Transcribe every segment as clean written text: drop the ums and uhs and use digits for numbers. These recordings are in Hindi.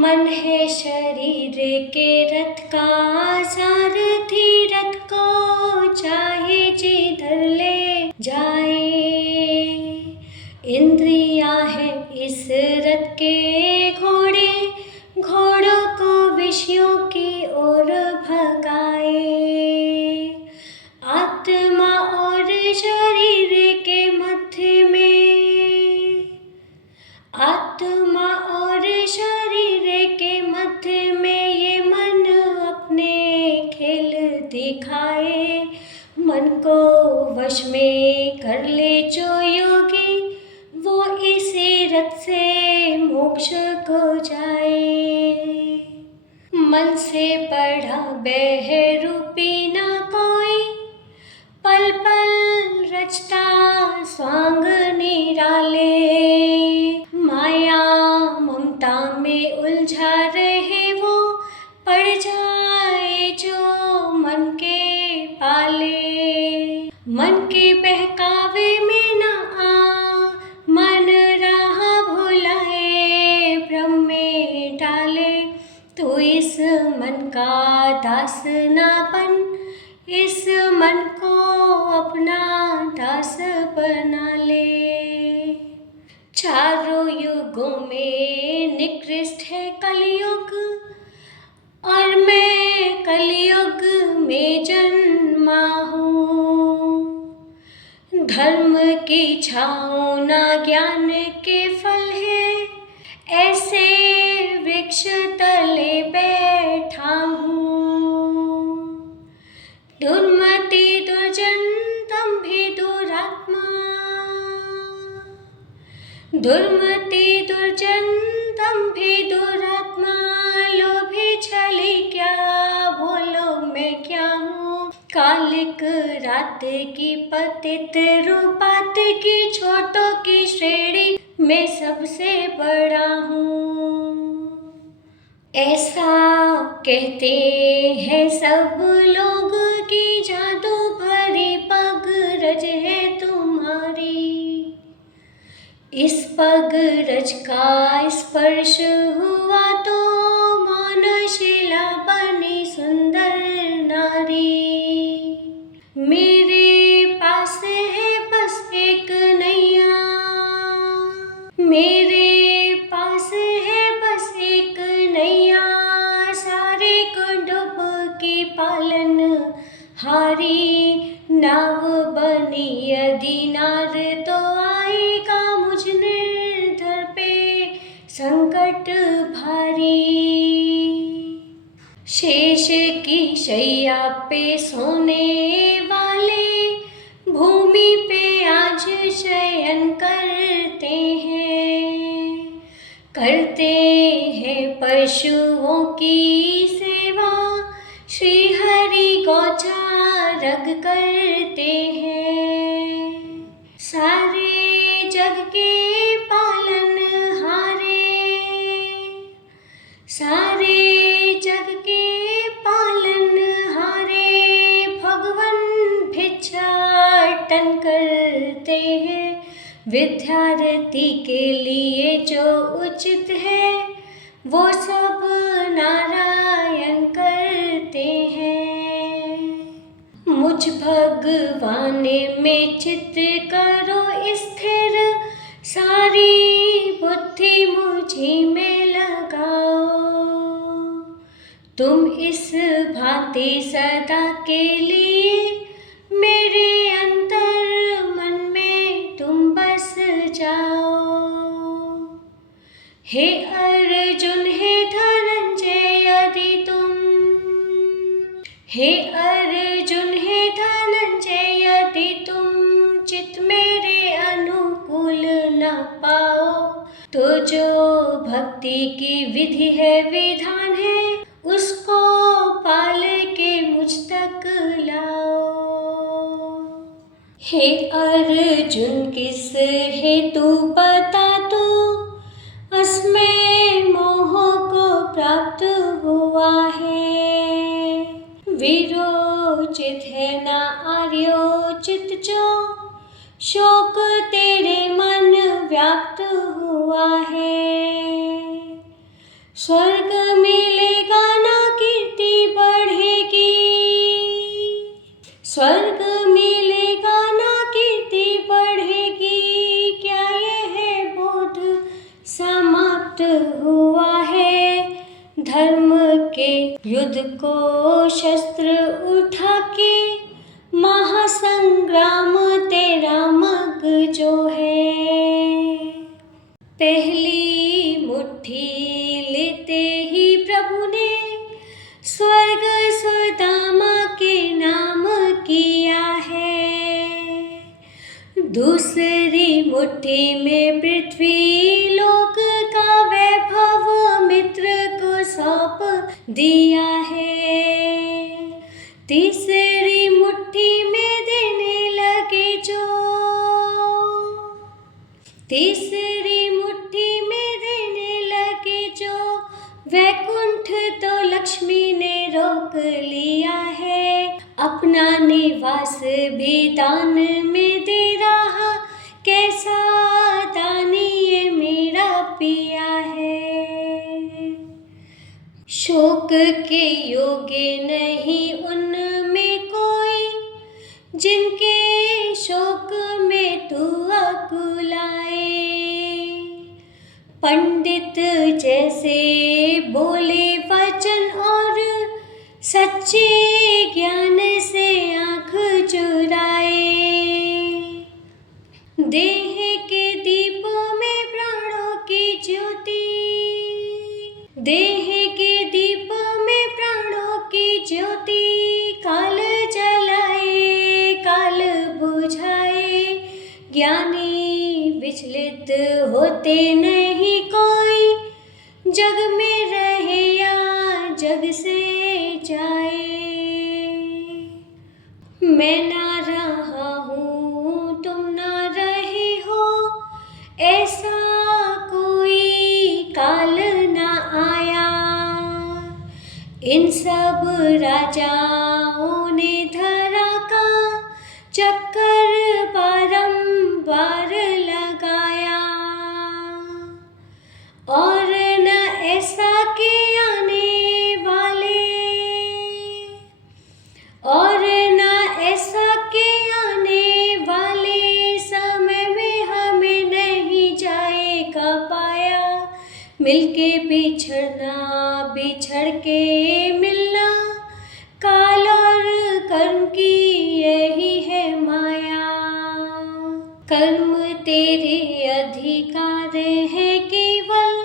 मन है शरीर के रथ का सारथी, रथ को चाहे जिधर ले जाए। इंद्रियां है इस रथ के घोड़े, घोड़ों को विषयों की ओर भगाए। आत्मा और शरीर के मध्य में, आत्मा और शरीर के मध्य में ये मन अपने खेल दिखाए। मन को वश में कर ले जो योगी, वो इसी रथ से मोक्ष को जाए। मन से पढ़ा बहरूपी ना कोई, पल पल रचता स्वांग निराले। माया ममता में उलझा रहे वो, पड़ जाए जो मन के पाले। मन के बहकावे में न आ, मन राह भुलाए, भ्रम में डाले। तो इस मन का दास ना बन, इस मन को अपना दास बना ले। चारों युगों में निकृष्ट है कलयुग, और मैं कलयुग में जन्मा हूँ। धर्म की छाँव ना ज्ञान के फल है, ऐसे वृक्ष तले बैठा हूँ। दुर्मति दुर्जन तम भी दुरात्मा, दुर्मति दुर्जन तम भी दुरात्मा। लोभी छली क्या, बोलो मैं क्या हूँ। कालिक रात की पतित रूपात की, छोटों की श्रेणी में सबसे बड़ा हूँ। ऐसा कहते हैं सब लोग कि जादू भरी पग रज है तुम्हारी। इस पग रज का स्पर्श हुआ तो मौन शिला बनी सुंदर नारी। मेरे पास है बस एक नैया, मेरे पास है बस एक नैया। सारे को डूब की पालन हारी। नाव बनी यदि नार तो आएगा मुझ निर्धर पे संकट भारी। शेष की शैया पे सोने वाले, भूमि पे आज शयन करते हैं पशुओं की सेवा। श्री हरि गौचारक करते हैं, सारे जग के पालन हारे, सारे जग के पालन हारे। भगवान भिक्षाटन करते हैं, विद्यार्थी के लिए जो उचित है वो सब नारायण करते हैं। मुझ भगवान में चित्त करो स्थिर, सारी बुद्धि मुझी में लगाओ। तुम इस भांति सदा के लिए मेरे अंतर मन में तुम बस जाओ। हे अर्जुन हे धनंजय यदि तुम, हे अर्जुन हे धनंजय यदि तुम चित मेरे अनुकूल न पाओ, तो जो भक्ति की विधि है विधान है, उसको पाल के मुझ तक लाओ। हे अर्जुन किस हेतु बता तू, अस्मय मोह को प्राप्त हुआ है। विरोचित है ना आर्योचित जो, शोक तेरे मन व्याप्त हुआ है। स्वर्ग मिलेगा ना कीर्ति बढ़ेगी, स्वर्ग मिलेगा ना कीर्ति बढ़ेगी, क्या यह बोध समाप्त हुआ है? धर्म के युद्ध को शस्त्र उठा के महासंग्राम तेरा मग जो है। पहली मुट्ठी लेते ही प्रभु ने स्वर्ग सुदामा के नाम किया है। दूसरी मुट्ठी में पृथ्वी लोक का वैभव मित्र को सौंप दिया है। तीसरी मुट्ठी में देने लगे जो, तीसरी मुट्ठी में देने लगे जो, वैकुंठ तो लक्ष्मी ने रोक लिया है। अपना निवास भी दान में दे रहा, कैसा दानी ये मेरा पिया है। शोक के योग्य नहीं उनमें कोई, जिनके शोक में तू अकुलाए। पंडित जैसे बोले वचन और सच्चे ज्ञान से आँख चुराए। देह के दीप में प्राणों की ज्योति, देह के दीप में प्राणों की ज्योति, काल जलाए काल बुझाए। ज्ञानी विचलित होते नहीं कोई, जग में रहे या जग से जाए। मैं ना रहा हूँ तुम ना रहे हो, ऐसा कोई काल ना आया। इन सब राजाओं ने धरा का चक्कर बारंबार लगाया, और न ऐसा के आने वाले, और न ऐसा के आने वाले समय में हमें नहीं जाएगा पाया। मिलके बिछड़ना बिछड़ के मिलना, काल और कर्म की यही है माया। कर्म तेरे अधिकार है केवल,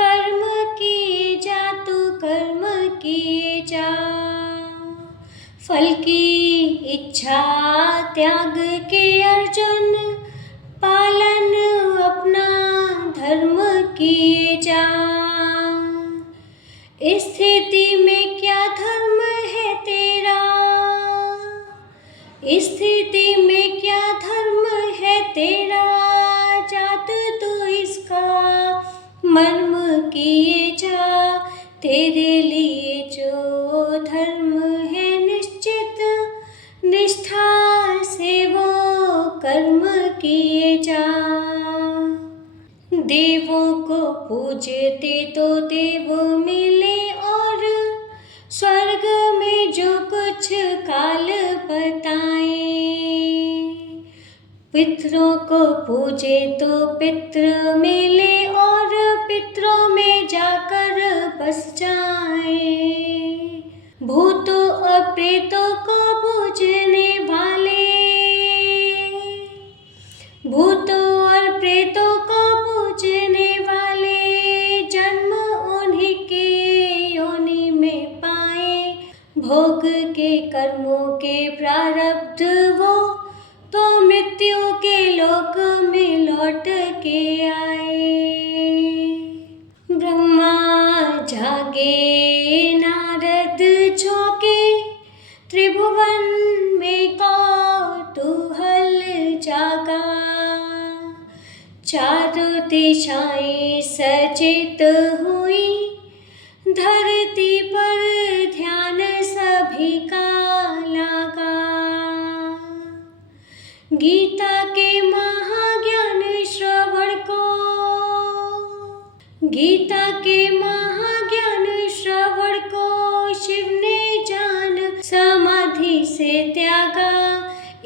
कर्म किए जा तू कर्म किए जा। फल की इच्छा त्याग के अर्जुन, पालन अपना धर्म किए जा। स्थिति में क्या धर्म है तेरा, स्थिति में क्या धर्म है तेरा, जात तू इसका मर्म किए जा। तेरे लिए जो धर्म है निश्चित, निष्ठा से वो कर्म किए जा। देवों को पूजते तो देव मिले, और स्वर्ग में जो कुछ काल बताए। पितरों को पूजे तो पितृ मिले, और पितरों में जाकर बस जाए। भूतों और प्रेतों को पूजने वाले, भूतों और प्रेतों को पूजने वाले, जन्म उन्हीं के योनि में पाए। भोग के कर्मों के प्रारब्ध वो तो मृत्यु के लोक में लौट के आए। ब्रह्मा जागे नारद झोंके, त्रिभुवन में कौतूहल जागा। चारों दिशाएं सचेत हुई, धरती पर ध्यान सभी का लगा। गीता के महाज्ञान श्रवण को, गीता के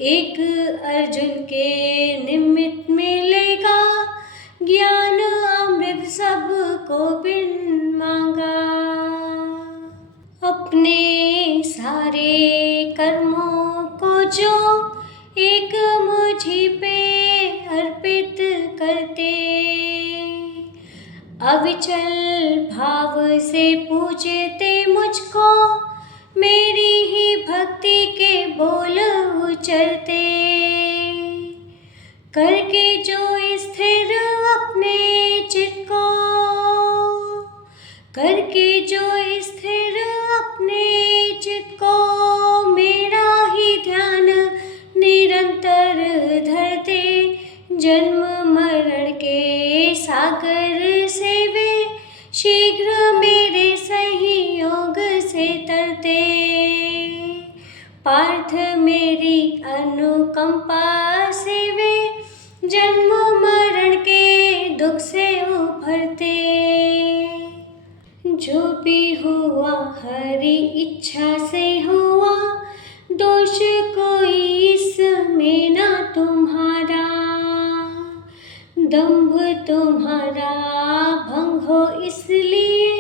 एक अर्जुन के निमित्त मिलेगा, ज्ञान अमृत सबको बिन मांगा। अपने सारे कर्मों को जो एक मुझी पे अर्पित करते, अविचल भाव से पूजते मुझको, मेरी ही भक्ति के बोल उचरते। करके जो स्थिर अपने चित्त को, करके जो स्थिर अपने चित्त को, मेरा ही ध्यान निरंतर धरते, जन्म मरण के सागर से वे शीघ्र मेरे सहयोग से तरते। पार्थ मेरी अनुकंपा से वे जन्म मरण के दुख से उभरते। जो भी हुआ हरि इच्छा से हुआ, दोष कोई इसमें ना तुम्हारा। दंभ तुम्हारा भंग हो इसलिए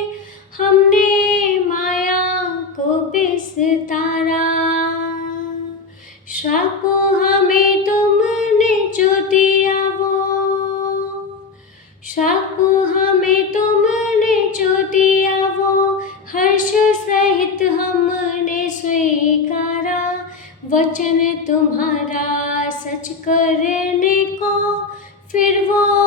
हमने माया को विस्तारा। श्राप हमें तुमने जो दिया वो, श्राप हमें तुमने जो दिया वो, हर्ष सहित हमने स्वीकारा। वचन तुम्हारा सच करने को, फिर वो